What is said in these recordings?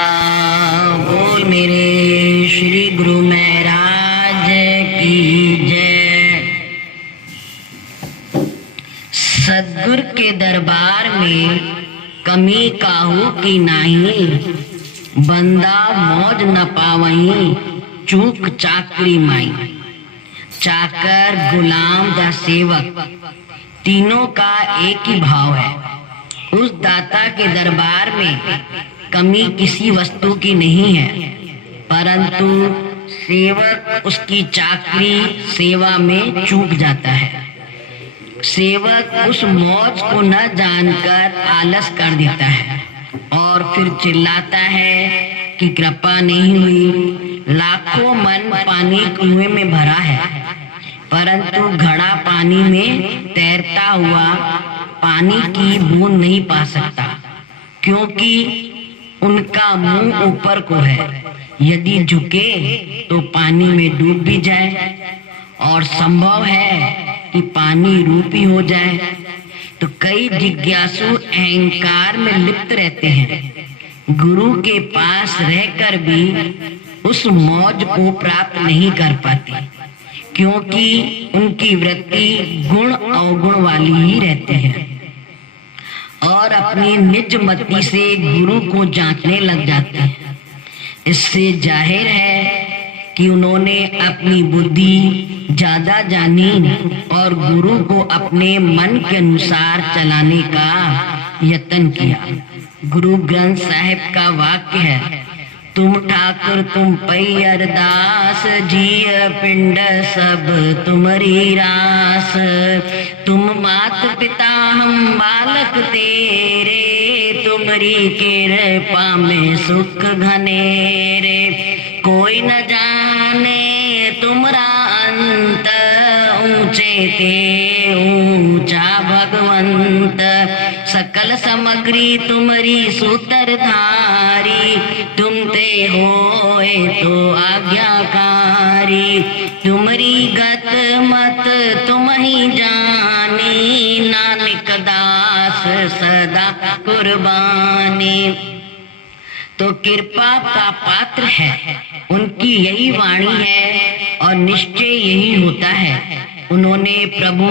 बोल मेरे श्री गुरु महाराज की जय। सद्गुरु के दरबार में कमी काहू की नाही, बंदा मौज न पावई चूक चाकरी माई। चाकर गुलाम व सेवक तीनों का एक ही भाव है। उस दाता के दरबार में कमी किसी वस्तु की नहीं है, परंतु सेवक उसकी चाकरी सेवा में चूक जाता है। सेवक उस मौज को न जानकर आलस कर देता है और फिर चिल्लाता है कि कृपा नहीं हुई। लाखों मन पानी कुएं में भरा है, परंतु घड़ा पानी में तैरता हुआ पानी की बूंद नहीं पा सकता, क्योंकि उनका मुंह ऊपर को है। यदि झुके तो पानी में डूब भी जाए और संभव है कि पानी रूपी हो जाए। तो कई जिज्ञासु अहंकार में लिप्त रहते हैं, गुरु के पास रहकर भी उस मौज को प्राप्त नहीं कर पाते, क्योंकि उनकी वृत्ति गुण अवगुण वाली ही रहती है और अपनी निज मति से गुरु को जांचने लग जाते हैं। इससे जाहिर है कि उन्होंने अपनी बुद्धि ज्यादा जानी और गुरु को अपने मन के अनुसार चलाने का यत्न किया। गुरु ग्रंथ साहिब का वाक्य है, तुम ठाकुर तुम पै अरदास, जिय पिंड सब तुम्हारी रास। तुम मात पिता हम बालक तेरे, तुम्हारी कृपा में सुख घनेरे। कोई न जाने तुमरा अंत, ऊंचे ते ऊंचा भगवंत। सकल सामग्री तुम्हारी सूत्रधारी, तुम ते होए तो आज्ञाकारी। तुम्हारी गत मत तुम ही जानी, नानक दास सदा कुर्बानी। तो कृपा का पात्र है, उनकी यही वाणी है और निश्चय यही होता है। उन्होंने प्रभु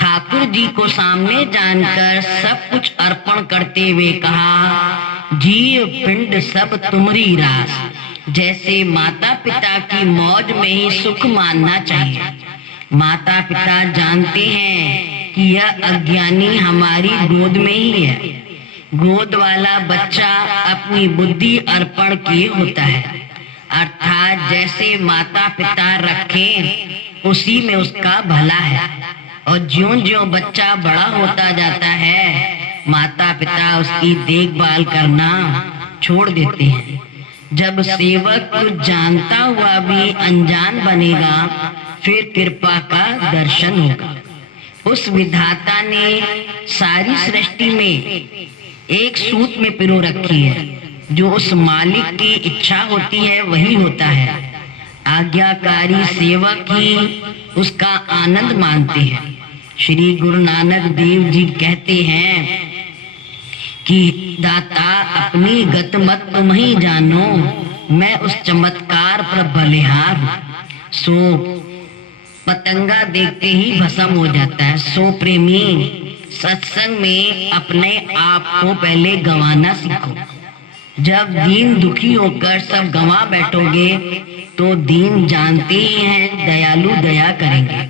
ठाकुर जी को सामने जानकर सब कुछ अर्पण करते हुए कहा, जीव पिंड सब तुम्हारी रास। जैसे माता पिता की मौज में ही सुख मानना चाहिए। माता पिता जानते हैं कि यह अज्ञानी हमारी गोद में ही है। गोद वाला बच्चा अपनी बुद्धि अर्पण किए होता है, अर्थात जैसे माता पिता रखें उसी में उसका भला है। और ज्यों-ज्यों बच्चा बड़ा होता जाता है, माता पिता उसकी देखभाल करना छोड़ देते हैं। जब सेवक कुछ जानता हुआ भी अनजान बनेगा, फिर कृपा का दर्शन होगा। उस विधाता ने सारी सृष्टि में एक सूत में पिरो रखी है, जो उस मालिक की इच्छा होती है वही होता है। आज्ञाकारी सेवक ही उसका आनंद मानते हैं। श्री गुरु नानक देव जी कहते हैं कि दाता अपनी गत मत तुम ही जानो, मैं उस चमत्कार पर बलिहार हूँ। सो पतंगा देखते ही भस्म हो जाता है। सो प्रेमी सत्संग में अपने आप को पहले गंवाना सीखो। जब दीन दुखी होकर सब गंवा बैठोगे तो दीन जानते ही हैं दयालु दया करेंगे।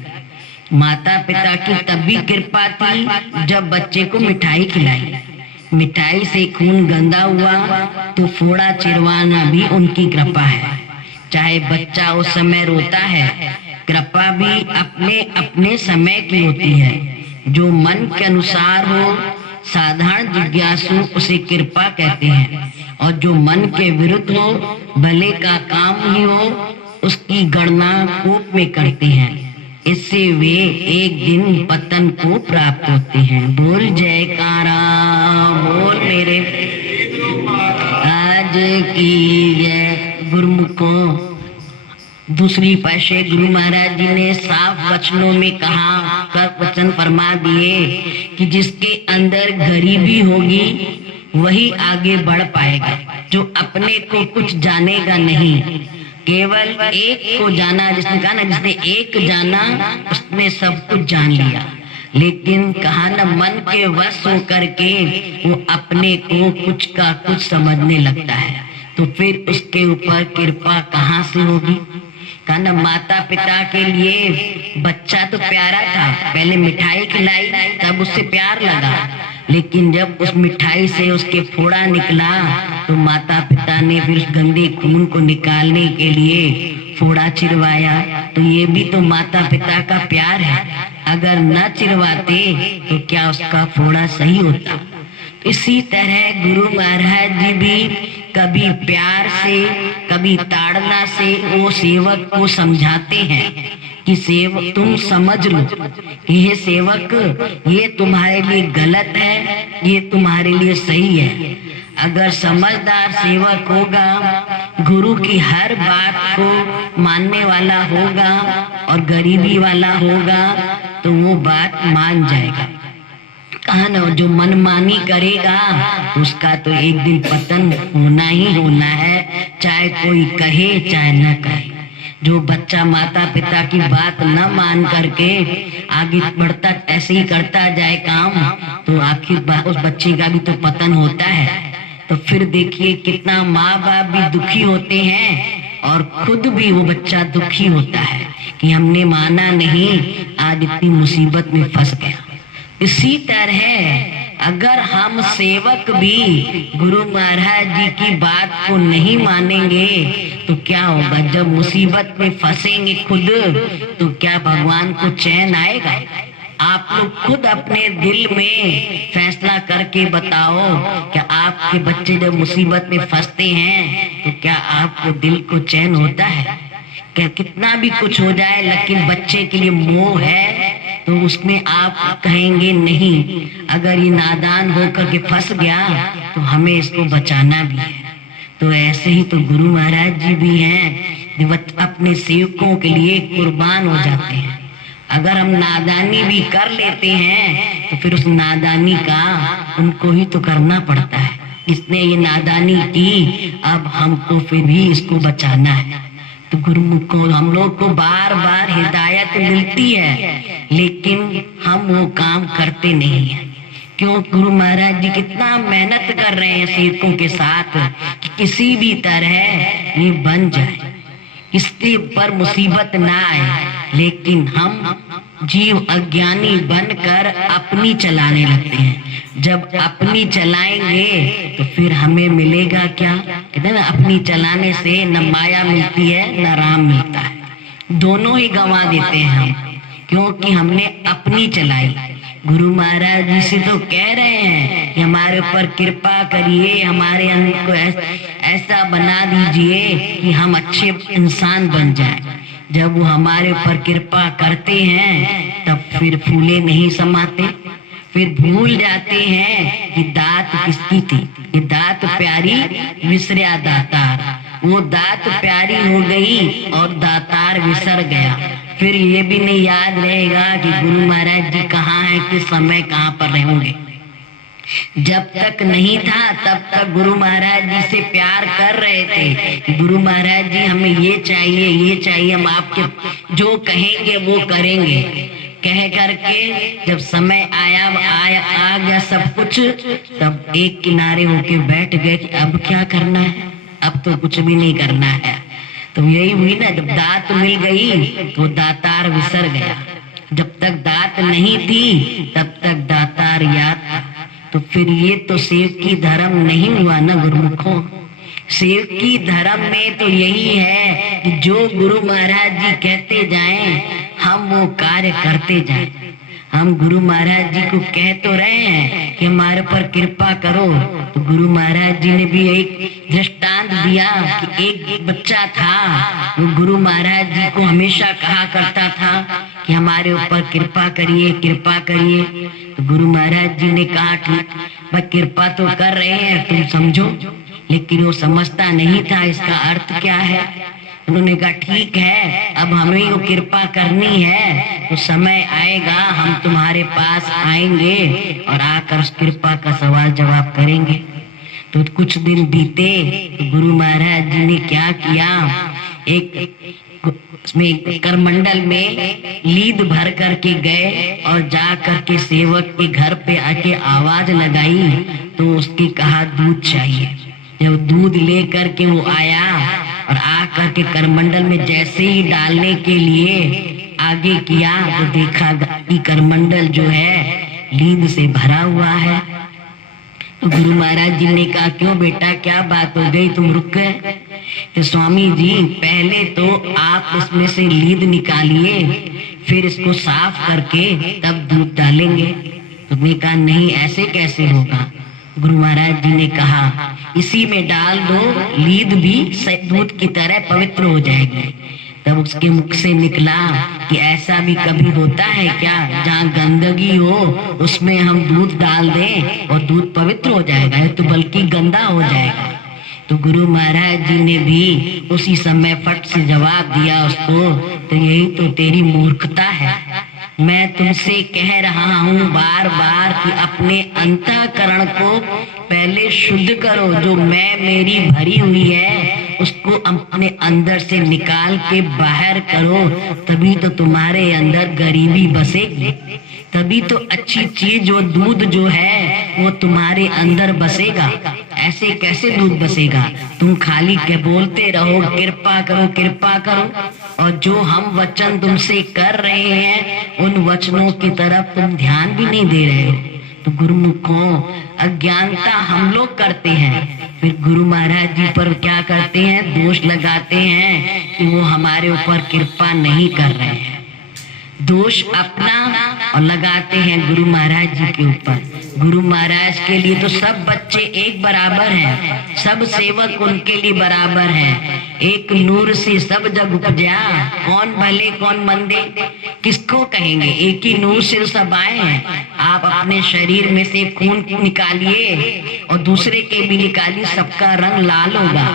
माता पिता की तभी कृपा थी जब बच्चे को मिठाई खिलाई। मिठाई से खून गंदा हुआ तो फोड़ा चिरवाना भी उनकी कृपा है। चाहे बच्चा उस समय रोता है, कृपा भी अपने अपने समय की होती है। जो मन के अनुसार हो, साधारण जिज्ञासु उसे कृपा कहते हैं, और जो मन के विरुद्ध हो, भले का काम ही हो, उसकी गणना कोप में करते हैं। इससे वे एक दिन पतन को प्राप्त होते हैं। बोल जयकारा बोल मेरे आज की जय। गुरुमुखों दूसरी पाशे गुरु महाराज जी ने साफ वचनों में कहा, कर वचन फरमा दिए कि जिसके अंदर गरीबी होगी वही आगे बढ़ पाएगा। जो अपने को कुछ जानेगा नहीं, केवल एक को जाना। जिसने कहा ना, जिसने एक जाना उसने सब कुछ जान लिया। लेकिन कहा ना, मन के वश होकर के वो अपने को कुछ का कुछ समझने लगता है, तो फिर उसके ऊपर कृपा कहाँ से होगी। कहा ना, माता पिता के लिए बच्चा तो प्यारा था, पहले मिठाई खिलाई तब उससे प्यार लगा, लेकिन जब उस मिठाई से उसके फोड़ा निकला तो माता पिता ने फिर उस गंदे खून को निकालने के लिए फोड़ा चिरवाया। तो ये भी तो माता पिता का प्यार है। अगर न चिरवाते तो क्या उसका फोड़ा सही होता। इसी तरह गुरु महाराज जी भी कभी प्यार से कभी ताड़ना से वो सेवक को समझाते हैं कि सेवक तुम समझ लो कि ये सेवक, ये तुम्हारे लिए गलत है, ये तुम्हारे लिए सही है। अगर समझदार सेवक होगा, गुरु की हर बात को मानने वाला होगा और गरीबी वाला होगा तो वो बात मान जाएगा। कहा ना, जो मनमानी करेगा उसका तो एक दिन पतन होना ही होना है, चाहे कोई कहे चाहे न कहे। जो बच्चा माता पिता की बात न मान करके आगे बढ़ता ऐसे ही करता जाए काम, तो आखिर उस बच्चे का भी तो पतन होता है। तो फिर देखिए कितना माँ बाप भी दुखी होते हैं और खुद भी वो बच्चा दुखी होता है कि हमने माना नहीं, आज इतनी मुसीबत में फंस गया। इसी तरह अगर हम सेवक भी गुरु महाराज जी की बात को नहीं मानेंगे तो क्या होगा। जब मुसीबत में फंसेंगे खुद, तो क्या भगवान को चैन आएगा। आप लोग खुद अपने दिल में फैसला करके बताओ, क्या आपके बच्चे जब मुसीबत में फंसते हैं तो क्या आपको दिल को चैन होता है। क्या कितना भी कुछ हो जाए, लेकिन बच्चे के लिए मोह है तो उसमें आप कहेंगे नहीं, अगर ये नादान होकर के फंस गया तो हमें इसको बचाना भी है। तो ऐसे ही तो गुरु महाराज जी भी हैं, वो अपने सेवकों के लिए कुर्बान हो जाते हैं। अगर हम नादानी भी कर लेते हैं तो फिर उस नादानी का उनको ही तो करना पड़ता है। इसने ये नादानी की, अब हमको फिर भी इसको बचाना है। तो गुरुमुख को हम लोग को बार बार हिदायत मिलती है, लेकिन हम वो काम करते नहीं है। क्यों? गुरु महाराज जी कितना मेहनत कर रहे हैं सेवकों के साथ कि किसी भी तरह ये बन जाए, इसके ऊपर मुसीबत ना आए, लेकिन हम जीव अज्ञानी बनकर अपनी चलाने लगते हैं। जब अपनी चलाएंगे तो फिर हमें मिलेगा क्या। कहते हैं ना, अपनी चलाने से न माया मिलती है न राम मिलता है, दोनों ही गंवा देते हैं हम, क्योंकि हमने अपनी चलाई। गुरु महाराज जी से तो कह रहे हैं कि हमारे ऊपर कृपा करिए, हमारे अंदर को ऐसा बना दीजिए कि हम अच्छे इंसान बन जाएं। जब वो हमारे ऊपर कृपा करते हैं तब फिर फूले नहीं समाते, फिर भूल जाते हैं कि दात किसकी थी। ये दात प्यारी विसरिया दातार, वो दात प्यारी हो गई और दातार विसर गया। फिर ये भी नहीं याद रहेगा कि गुरु महाराज जी कहाँ हैं, किस समय कहाँ पर रहेंगे। जब तक नहीं था तब तक गुरु महाराज जी से प्यार कर रहे थे, गुरु महाराज जी हमें ये चाहिए ये चाहिए, हम आपके जो कहेंगे वो करेंगे कह करके जब समय आया आ गया सब कुछ, तब एक किनारे होके बैठ गए कि अब क्या करना है, अब तो कुछ भी नहीं करना है। तो यही हुई ना, जब दात मिल गई तो दातार विसर गया। जब तक दात नहीं थी तब तक दातार याद था। तो फिर ये तो सेव की धर्म नहीं हुआ ना गुरुमुखों। सेव की धर्म में तो यही है कि जो गुरु महाराज जी कहते जाएं हम वो कार्य करते जाएं। हम गुरु महाराज जी को कह तो रहे हैं कि हमारे पर कृपा करो, तो गुरु महाराज जी ने भी एक दृष्टांत दिया कि एक बच्चा था, वो गुरु महाराज जी को हमेशा कहा करता था कि हमारे ऊपर कृपा करिए कृपा करिए। तो गुरु महाराज जी ने कहा ठीक, भाई कृपा तो कर रहे हैं तुम समझो, लेकिन वो समझता नहीं था इसका अर्थ क्या है। उन्होंने कहा ठीक है, अब हमें वो कृपा करनी है, तो समय आएगा हम तुम्हारे पास आएंगे और आकर उस कृपा का सवाल जवाब करेंगे। तो कुछ दिन बीते तो गुरु महाराज जी ने क्या किया, एक उसमें करमंडल में लीद भर करके गए और जा करके सेवक के घर पे आके आवाज लगाई तो उसकी कहा दूध चाहिए। जब दूध ले करके वो आया और आ करके करमंडल में जैसे ही डालने के लिए आगे किया तो देखा कि करमंडल जो है लीद से भरा हुआ है। तो गुरु महाराज जी ने कहा क्यों बेटा, क्या बात हो गई, तुम रुक गए? तो स्वामी जी पहले तो आप इसमें से लीद निकालिए, फिर इसको साफ करके तब दूध डालेंगे। तुमने कहा नहीं, ऐसे कैसे होगा? गुरु महाराज जी ने कहा इसी में डाल दो, लीद भी दूध की तरह पवित्र हो जाएगी। तब उसके मुख से निकला कि ऐसा भी कभी होता है क्या, जहाँ गंदगी हो उसमें हम दूध डाल दें और दूध पवित्र हो जाएगा, ये तो बल्कि गंदा हो जाएगा। तो गुरु महाराज जी ने भी उसी समय फट से जवाब दिया उसको, तो यही तो तेरी मूर्खता है। मैं तुमसे कह रहा हूँ बार बार कि अपने अंतःकरण को पहले शुद्ध करो, जो मैं मेरी भरी हुई है उसको अपने अंदर से निकाल के बाहर करो, तभी तो तुम्हारे अंदर गरीबी बसेगी, तभी तो अच्छी चीज जो दूध जो है वो तुम्हारे अंदर बसेगा। ऐसे कैसे दूध बसेगा? तुम खाली के बोलते रहो कृपा करो कृपा करो, और जो हम वचन तुमसे कर रहे हैं उन वचनों की तरफ तुम ध्यान भी नहीं दे रहे हो। तो गुरुमुखों, अज्ञानता हम लोग करते हैं, फिर गुरु महाराज जी पर क्या करते हैं, दोष लगाते हैं कि वो हमारे ऊपर कृपा नहीं कर रहे हैं। दोष अपना और लगाते हैं गुरु महाराज जी के ऊपर। गुरु महाराज के लिए तो सब बच्चे एक बराबर हैं, सब सेवक उनके लिए बराबर हैं। एक नूर से सब जग उपजा, कौन भले कौन मंदे, किसको कहेंगे? एक ही नूर से सब आए हैं। आप अपने शरीर में से खून निकालिए और दूसरे के भी निकालिए, सबका रंग लाल होगा।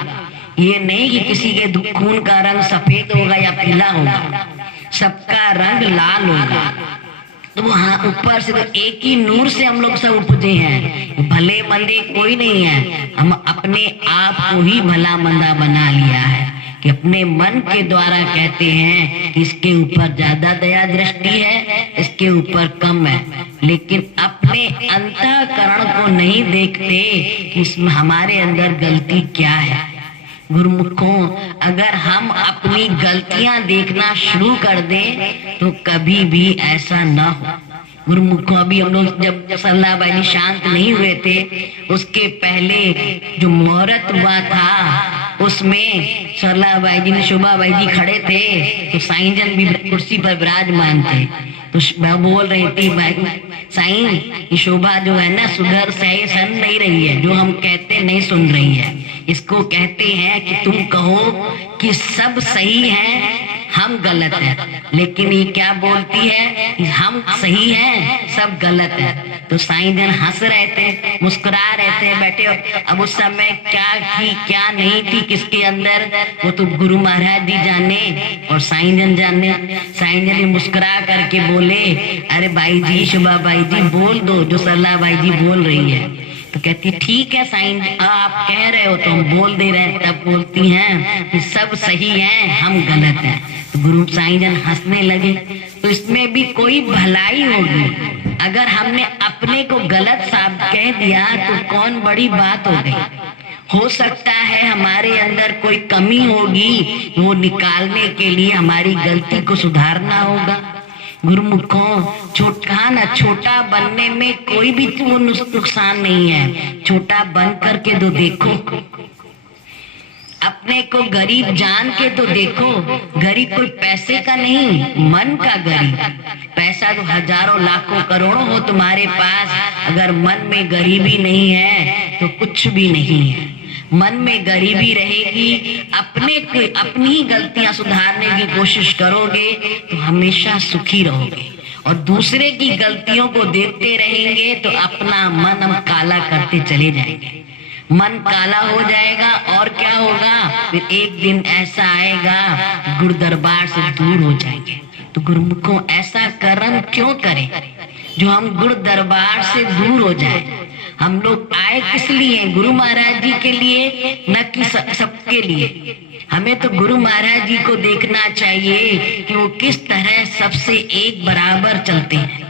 ये नहीं कि किसी के खून का रंग सफेद होगा या पीला होगा, सबका रंग लाल होगा। तो वहाँ ऊपर से तो एक ही नूर से हम लोग सब उपजे हैं, भले मंदे कोई नहीं है। हम अपने आप को ही भला मंदा बना लिया है कि अपने मन के द्वारा कहते हैं कि इसके ऊपर ज्यादा दया दृष्टि है, इसके ऊपर कम है, लेकिन अपने अंतःकरण को नहीं देखते कि इसमें हमारे अंदर गलती क्या है। गुरुमुखों, अगर हम अपनी गलतियां देखना शुरू कर दें तो कभी भी ऐसा न हो। गुरुमुखों, अभी हम लोग जब सल्लाबाई जी शांत नहीं हुए थे, उसके पहले जो मुहूर्त हुआ था उसमें सल्लाबाई जी ने, शोभाबाई जी खड़े थे तो साईं भी कुर्सी पर विराजमान थे। तो बोल रही थी भाई साईं, ये शोभा जो है ना सुधर सही सन नहीं रही है, जो हम कहते नहीं सुन रही है। इसको कहते हैं कि तुम कहो कि सब सही है, हम गलत है, लेकिन ये क्या बोलती है कि हम सही हैं, सब गलत है। तो साईं जन हंस रहे थे, मुस्कुरा रहे थे बैठे। अब उस समय क्या थी क्या नहीं थी किसके अंदर, वो तो गुरु महाराज जी जाने और साईं जन जाने। साईं जन मुस्कुरा करके बोले, अरे भाई जी, शोभा बाई जी बोल दो जो सल्लाबाई जी बोल रही है। तो कहती ठीक है साईं जी, आप कह रहे हो तो हम बोल दे रहे हैं। तब बोलती हैं कि सब सही है, हम गलत हैं। तो गुरु साईं जन हंसने लगे। तो इसमें भी कोई भलाई होगी। अगर हमने अपने को गलत साबित कह दिया तो कौन बड़ी बात हो गई। हो सकता है हमारे अंदर कोई कमी होगी, वो निकालने के लिए हमारी गलती को सुधारना होगा। गुरुमुखों, छोटा बनने में कोई भी वो नुकसान नहीं है। छोटा बन करके तो देखो, अपने को गरीब जान के तो देखो। गरीब कोई पैसे का नहीं, मन का गरीब। पैसा तो हजारों लाखों करोड़ों हो तुम्हारे पास, अगर मन में गरीबी नहीं है तो कुछ भी नहीं है। मन में गरीबी रहेगी, अपनी ही गलतियां सुधारने की कोशिश करोगे तो हमेशा सुखी रहोगे। और दूसरे की गलतियों को देखते रहेंगे तो अपना मन हम काला करते चले जाएंगे। मन काला हो जाएगा और क्या होगा, फिर एक दिन ऐसा आएगा गुरु दरबार से दूर हो जाएंगे। तो गुरुमुखों, ऐसा कर्म क्यों करें जो हम गुरु दरबार से दूर हो जाए। हम लोग आए किस लिए? गुरु महाराज जी के लिए, न कि सबके लिए। हमें तो गुरु महाराज जी को देखना चाहिए कि वो किस तरह सबसे एक बराबर चलते हैं।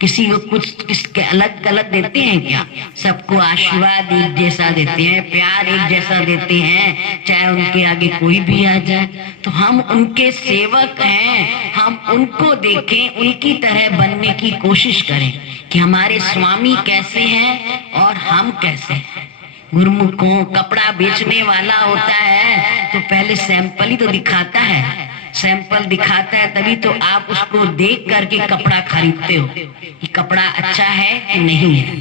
किसी को कुछ किसके अलग अलग देते हैं क्या? सबको आशीर्वाद एक जैसा देते हैं, प्यार एक जैसा देते हैं, चाहे उनके आगे कोई भी आ जाए। तो हम उनके सेवक हैं, हम उनको देखें, उनकी तरह बनने की कोशिश करें कि हमारे स्वामी कैसे हैं और हम कैसे हैं। गुरुमुखों, कपड़ा बेचने वाला होता है तो पहले सैंपल ही तो दिखाता है, सैंपल दिखाता है तभी तो आप उसको देख करके कपड़ा खरीदते हो कि कपड़ा अच्छा है कि नहीं है।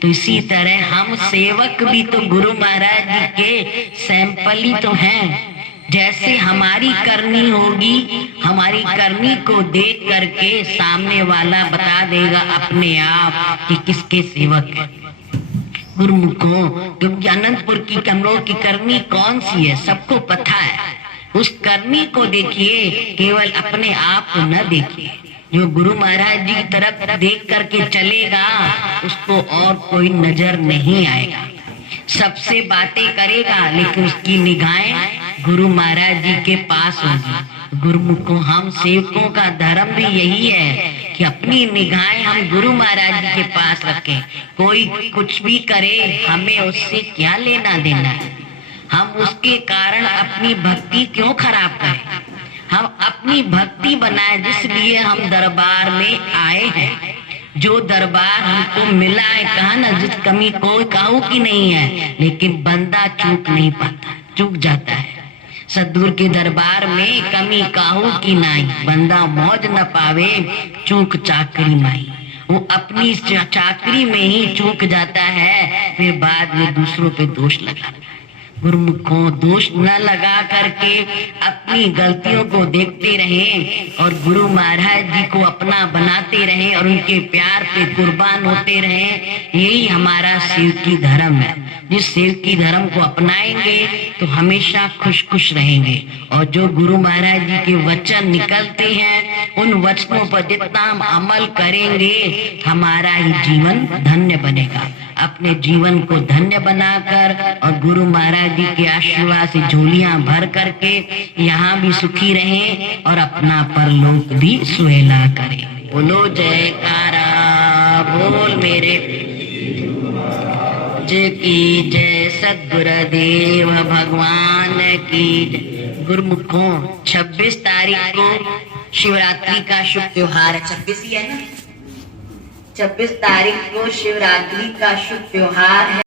तो इसी तरह हम सेवक भी तो गुरु महाराज जी के सैंपल ही तो हैं। जैसे हमारी करनी होगी, हमारी करनी को देख करके सामने वाला बता देगा अपने आप कि किसके सेवक है। गुरुमुखों, क्योंकि अनंतपुर की हम लोगों की करनी कौन सी है सबको पता है। उस करनी को देखिए, केवल अपने आप को न देखिए। जो गुरु महाराज जी की तरफ देख करके चलेगा उसको और कोई नजर नहीं आएगा। सबसे बातें करेगा लेकिन उसकी निगाहें गुरु महाराज जी के पास होगी। गुरुमुखों, हम सेवकों का धर्म भी यही है कि अपनी निगाहें हम गुरु महाराज जी के पास रखें। कोई कुछ भी करे, हमें उससे क्या लेना देना है। हम उसके कारण अपनी भक्ति क्यों खराब करें? हम अपनी भक्ति बनाए, जिसलिए हम दरबार में आए हैं। जो दरबार हमको मिला है, कहा ना, जिस कमी कोई काहू की नहीं है, लेकिन बंदा चूक नहीं पाता, चूक जाता है। सद्गुरु के दरबार में कमी काहू की नहीं, बंदा मौज न पावे चूक चाकरी माई। वो अपनी चाकरी में ही चूक जाता है, फिर बाद में दूसरों पे दोष लगाता है। गुरुमुखों, दोष न लगा करके अपनी गलतियों को देखते रहें और गुरु महाराज जी को अपना बनाते रहें और उनके प्यार पे कुर्बान होते रहें। यही हमारा सेवकी धर्म है। जिस सेवकी धर्म को अपनाएंगे तो हमेशा खुश खुश रहेंगे। और जो गुरु महाराज जी के वचन निकलते हैं, उन वचनों पर जितना हम अमल करेंगे हमारा ही जीवन धन्य बनेगा। अपने जीवन को धन्य बनाकर और गुरु महाराज जी के आशीर्वाद से झोलियां भर करके यहाँ भी सुखी रहें और अपना परलोक भी सुहेला करें। बोलो जयकारा बोल मेरे जय की जय, सद्गुरुदेव भगवान की जय। गुरुमुखों, 26 तारीख को शिवरात्रि का शुभ त्योहार है। 26 ही है ना? 26 तारीख को शिवरात्रि का शुभ त्योहार है।